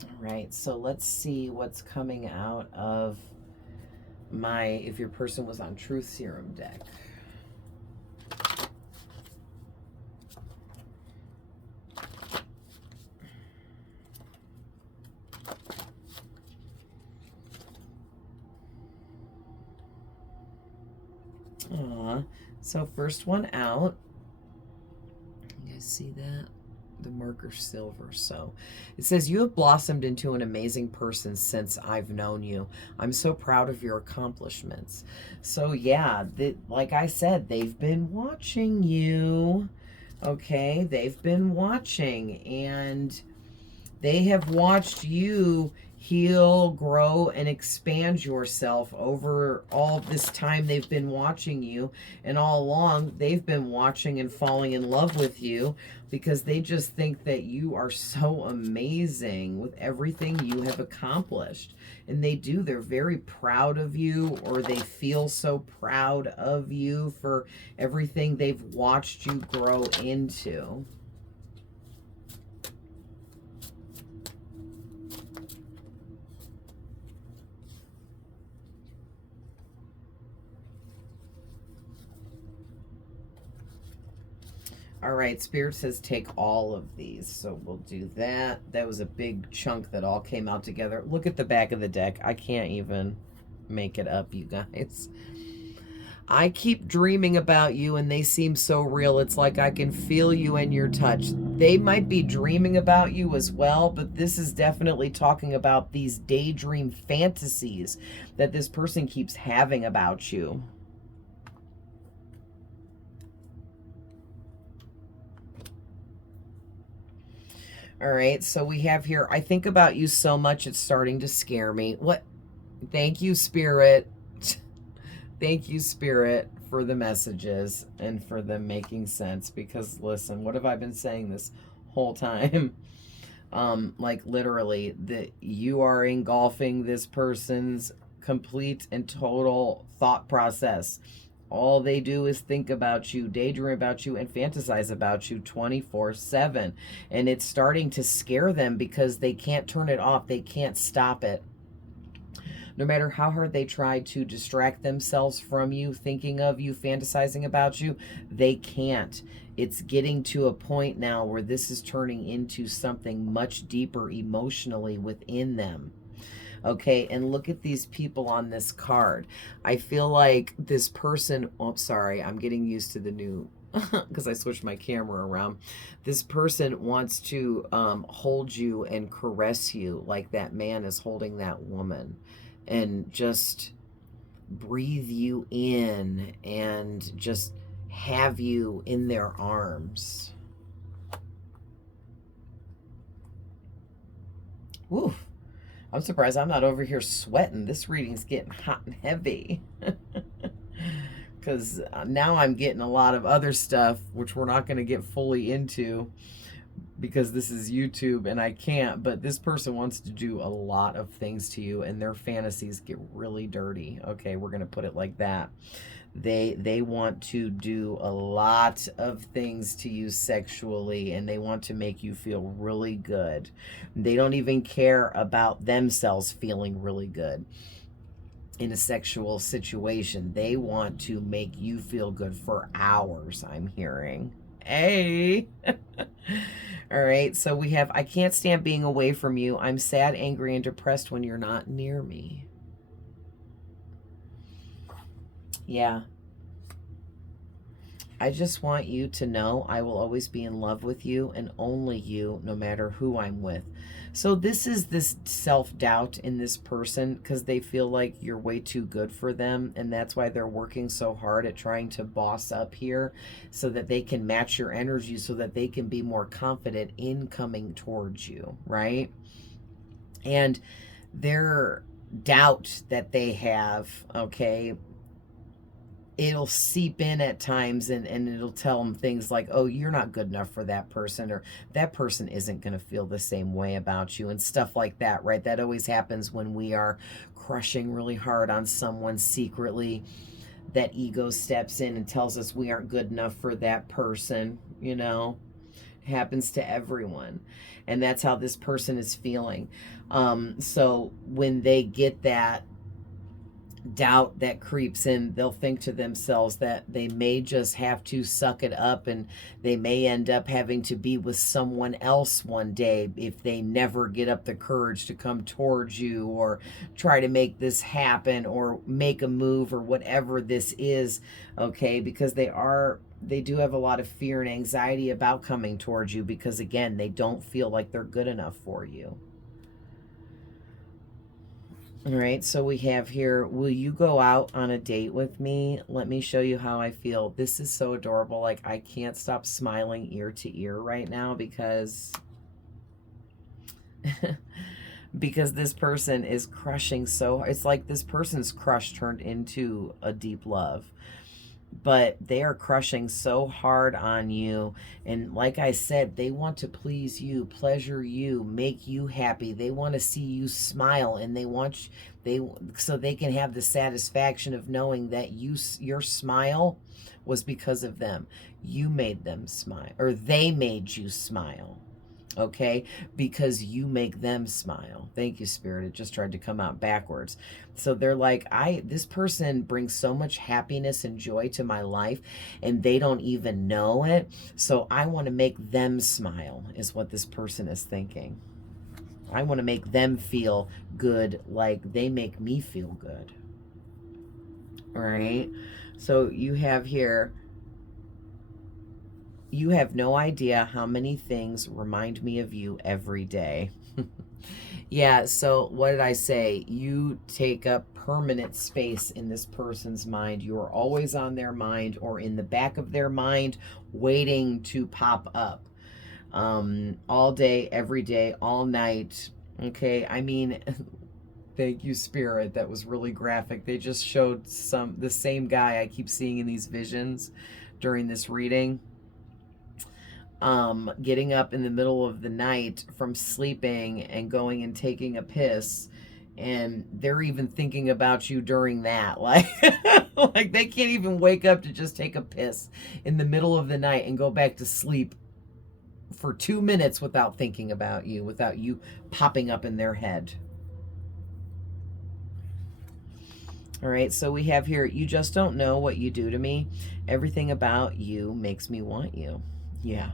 All right, so let's see what's coming out of my if your person was on Truth Serum deck. So first one out. You guys see that? The marker silver. So it says, you have blossomed into an amazing person since I've known you. I'm so proud of your accomplishments. So yeah, like I said, they've been watching you. Okay, they've been watching, and they have watched you heal, grow, and expand yourself over all this time they've been watching you. And all along, they've been watching and falling in love with you because they just think that you are so amazing with everything you have accomplished. And they do. They're very proud of you, or they feel so proud of you for everything they've watched you grow into. All right, Spirit says take all of these, so we'll do that. That was a big chunk that all came out together. Look at the back of the deck. I can't even make it up, you guys. I keep dreaming about you, and they seem so real. It's like I can feel you and your touch. They might be dreaming about you as well, but this is definitely talking about these daydream fantasies that this person keeps having about you. All right, so we have here, I think about you so much, it's starting to scare me. What? Thank you, Spirit. Thank you, Spirit, for the messages and for them making sense. Because, listen, what have I been saying this whole time? Like, literally, that you are engulfing this person's complete and total thought process. All they do is think about you, daydream about you, and fantasize about you 24/7. And it's starting to scare them because they can't turn it off. They can't stop it. No matter how hard they try to distract themselves from you, thinking of you, fantasizing about you, they can't. It's getting to a point now where this is turning into something much deeper emotionally within them. Okay, and look at these people on this card. I feel like this person, oh, sorry, I'm getting used to the new, because I switched my camera around. This person wants to hold you and caress you like that man is holding that woman, and just breathe you in and just have you in their arms. Woo. I'm surprised I'm not over here sweating. This reading's getting hot and heavy. Because now I'm getting a lot of other stuff, which we're not going to get fully into because this is YouTube and I can't. But this person wants to do a lot of things to you, and their fantasies get really dirty. Okay, we're going to put it like that. They want to do a lot of things to you sexually, and they want to make you feel really good. They don't even care about themselves feeling really good in a sexual situation. They want to make you feel good for hours, I'm hearing. Hey. All right, so we have, I can't stand being away from you. I'm sad, angry, and depressed when you're not near me. Yeah. I just want you to know I will always be in love with you and only you, no matter who I'm with. So this is this self-doubt in this person because they feel like you're way too good for them, and that's why they're working so hard at trying to boss up here so that they can match your energy, so that they can be more confident in coming towards you, right? And they're doubt that they have, okay, it'll seep in at times, and it'll tell them things like, oh, you're not good enough for that person, or that person isn't going to feel the same way about you, and stuff like that, right? That always happens when we are crushing really hard on someone secretly. That ego steps in and tells us we aren't good enough for that person, you know? Happens to everyone. And that's how this person is feeling. So when they get that doubt that creeps in, they'll think to themselves that they may just have to suck it up, and they may end up having to be with someone else one day if they never get up the courage to come towards you or try to make this happen or make a move or whatever this is, okay? Because they do have a lot of fear and anxiety about coming towards you, because again, they don't feel like they're good enough for you. All right, so we have here, will you go out on a date with me? Let me show you how I feel. This is so adorable. Like, I can't stop smiling ear to ear right now because because this person is crushing so, it's like this person's crush turned into a deep love. But they are crushing so hard on you, and like I said, they want to please you, pleasure you, make you happy. They want to see you smile, and they want so they can have the satisfaction of knowing that your smile was because of them. You made them smile, or they made you smile. Okay, because you make them smile. Thank you, Spirit. It just tried to come out backwards. So they're like, this person brings so much happiness and joy to my life, and they don't even know it. So I want to make them smile, is what this person is thinking. I want to make them feel good, like they make me feel good. All right. So you have here, you have no idea how many things remind me of you every day. Yeah, so what did I say? You take up permanent space in this person's mind. You are always on their mind or in the back of their mind, waiting to pop up. All day, every day, all night. Okay, I mean, thank you, Spirit. That was really graphic. They just showed the same guy I keep seeing in these visions during this reading. Getting up in the middle of the night from sleeping and going and taking a piss, and they're even thinking about you during that. Like, like they can't even wake up to just take a piss in the middle of the night and go back to sleep for 2 minutes without thinking about you, without you popping up in their head. All right, so we have here, you just don't know what you do to me. Everything about you makes me want you. Yeah.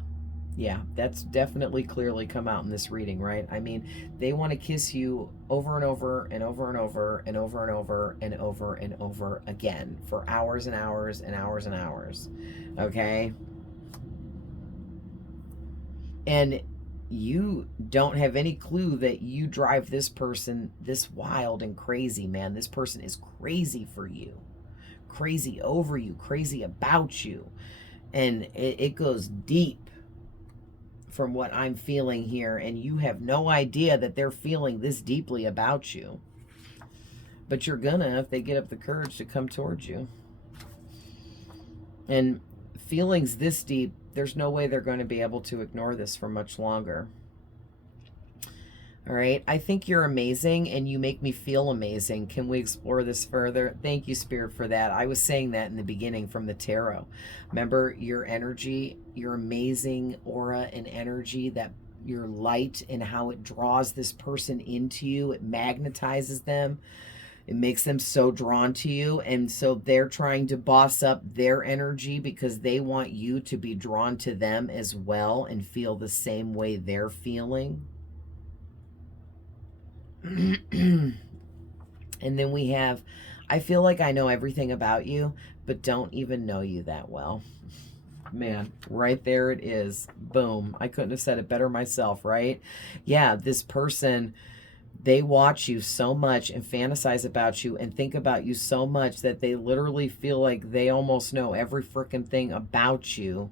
Yeah, that's definitely clearly come out in this reading, right? I mean, they want to kiss you over and over and over and over and over and over and over and over again for hours and hours and hours and hours. Okay? And you don't have any clue that you drive this person this wild and crazy, man. This person is crazy for you, crazy over you, crazy about you. And it goes deep from what I'm feeling here, and you have no idea that they're feeling this deeply about you. But you're gonna, if they get up the courage to come towards you. And feelings this deep, there's no way they're going to be able to ignore this for much longer. All right, I think you're amazing and you make me feel amazing. Can we explore this further? Thank you, Spirit, for that. I was saying that in the beginning from the tarot. Remember your energy, your amazing aura and energy, that your light and how it draws this person into you. It magnetizes them. It makes them so drawn to you. And so they're trying to boss up their energy because they want you to be drawn to them as well and feel the same way they're feeling. And then we have, I feel like I know everything about you, but don't even know you that well. Man, right there it is. Boom. I couldn't have said it better myself, right? Yeah, this person, they watch you so much and fantasize about you and think about you so much that they literally feel like they almost know every freaking thing about you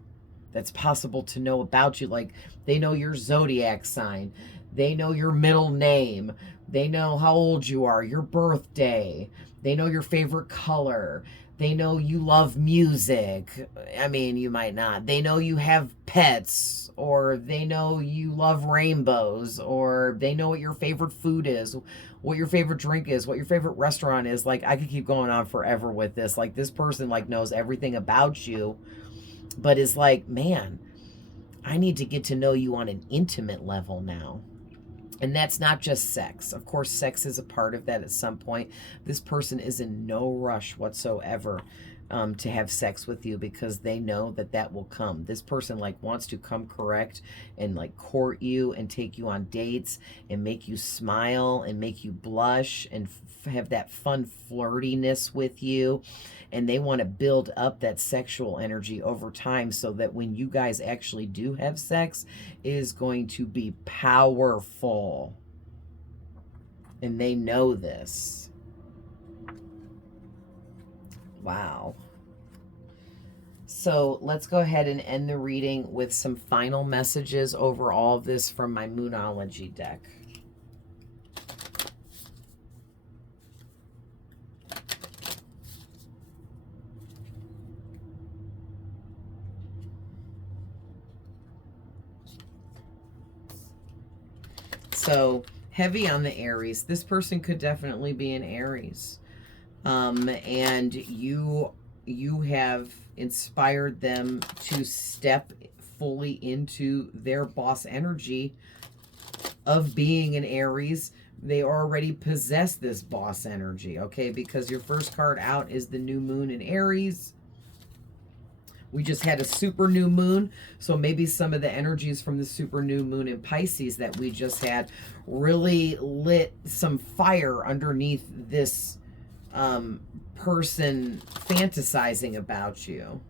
that's possible to know about you. Like, they know your zodiac sign. They know your middle name. They know how old you are, your birthday. They know your favorite color. They know you love music. I mean, you might not. They know you have pets, or they know you love rainbows, or they know what your favorite food is, what your favorite drink is, what your favorite restaurant is. Like, I could keep going on forever with this. Like, this person like knows everything about you, but is like, man, I need to get to know you on an intimate level now. And that's not just sex. Of course, sex is a part of that at some point. This person is in no rush whatsoever to have sex with you, because they know that that will come. This person like wants to come correct and like court you and take you on dates and make you smile and make you blush and have that fun flirtiness with you. And they want to build up that sexual energy over time, so that when you guys actually do have sex, it is going to be powerful. And they know this. Wow. So let's go ahead and end the reading with some final messages over all of this from my Moonology deck. So heavy on the Aries. This person could definitely be an Aries. And you have inspired them to step fully into their boss energy of being an Aries. They already possess this boss energy, okay? Because your first card out is the new moon in Aries. We just had a super new moon, so maybe some of the energies from the super new moon in Pisces that we just had really lit some fire underneath this person fantasizing about you.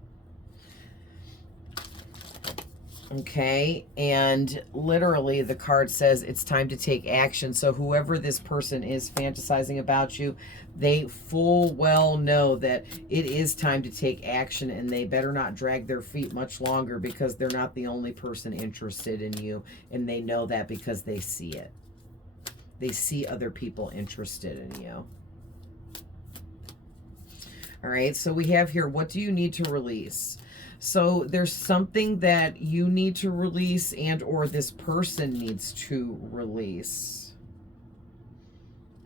Okay, and literally the card says it's time to take action. So whoever this person is fantasizing about you, they full well know that it is time to take action, and they better not drag their feet much longer, because they're not the only person interested in you, and they know that because they see it. They see other people interested in you. All right, so we have here, what do you need to release? So there's something that you need to release, and or this person needs to release.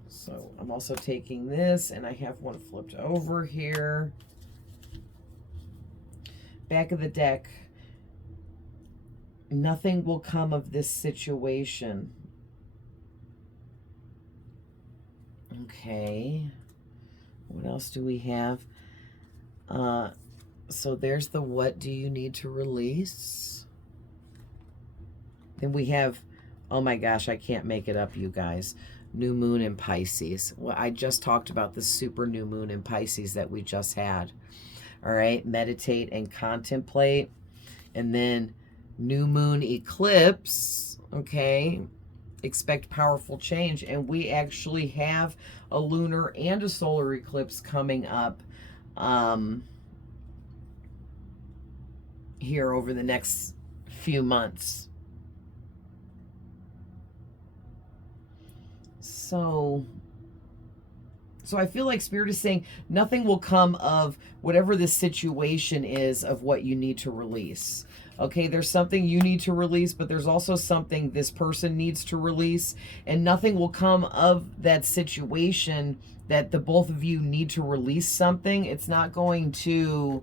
So I'm also taking this, and I have one flipped over here. Back of the deck. Nothing will come of this situation. Okay. What else do we have? So there's the what do you need to release. Then we have, oh my gosh, I can't make it up, you guys. New moon in Pisces. Well, I just talked about the super new moon in Pisces that we just had. All right, meditate and contemplate. And then new moon eclipse, okay? Expect powerful change. And we actually have a lunar and a solar eclipse coming up here over the next few months. So I feel like Spirit is saying nothing will come of whatever the situation is of what you need to release. Okay, there's something you need to release, but there's also something this person needs to release, and nothing will come of that situation that the both of you need to release something. It's not going to,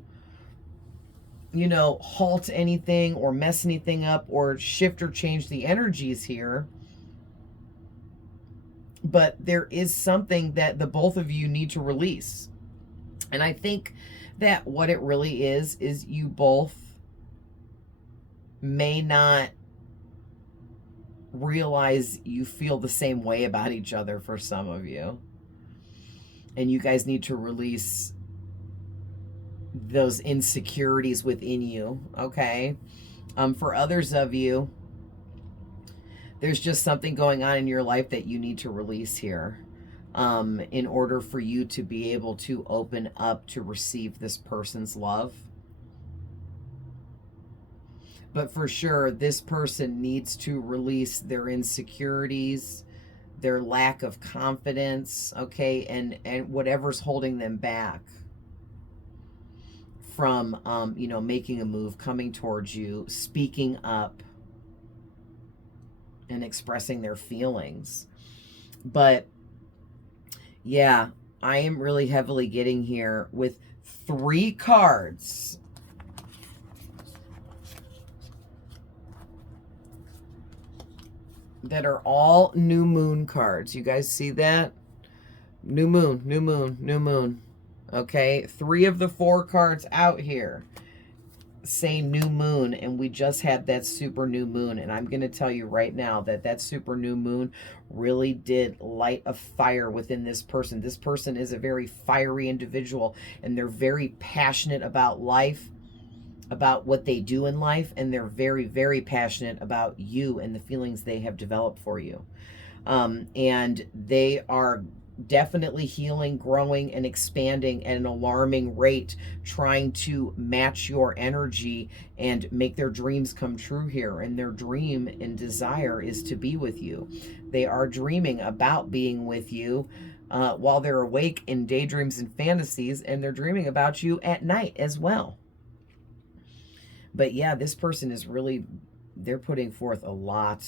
you know, halt anything or mess anything up or shift or change the energies here. But there is something that the both of you need to release. And I think that what it really is you both may not realize you feel the same way about each other for some of you. And you guys need to release those insecurities within you, okay? For others of you, there's just something going on in your life that you need to release here in order for you to be able to open up to receive this person's love. But for sure, this person needs to release their insecurities, their lack of confidence, okay, and whatever's holding them back from, you know, making a move, coming towards you, speaking up, and expressing their feelings. But yeah, I am really heavily getting here with 3 cards. That are all new moon cards. You guys see that? New moon, new moon, new moon. Okay, 3 of the 4 cards out here say new moon, and we just had that super new moon. And I'm going to tell you right now that that super new moon really did light a fire within this person. This person is a very fiery individual, and they're very passionate about life, about what they do in life, and they're very, very passionate about you and the feelings they have developed for you. And they are definitely healing, growing, and expanding at an alarming rate, trying to match your energy and make their dreams come true here. And their dream and desire is to be with you. They are dreaming about being with you while they're awake in daydreams and fantasies, and they're dreaming about you at night as well. But yeah, this person is really, they're putting forth a lot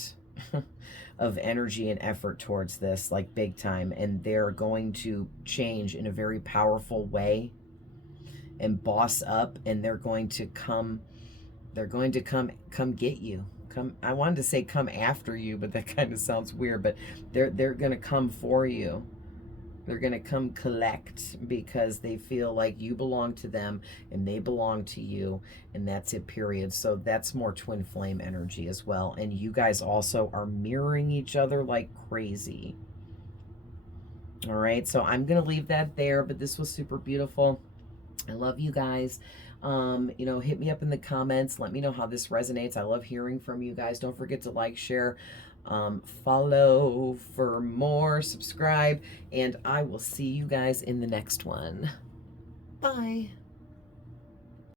of energy and effort towards this, like big time. And they're going to change in a very powerful way and boss up, and they're going to come get you. I wanted to say come after you, but that kind of sounds weird, but they're going to come for you. They're going to come collect because they feel like you belong to them and they belong to you, and that's it, period. So that's more twin flame energy as well. And you guys also are mirroring each other like crazy. All right, so I'm going to leave that there, but this was super beautiful. I love you guys. You know, hit me up in the comments. Let me know how this resonates. I love hearing from you guys. Don't forget to like, share, follow for more, subscribe, and I will see you guys in the next one. Bye.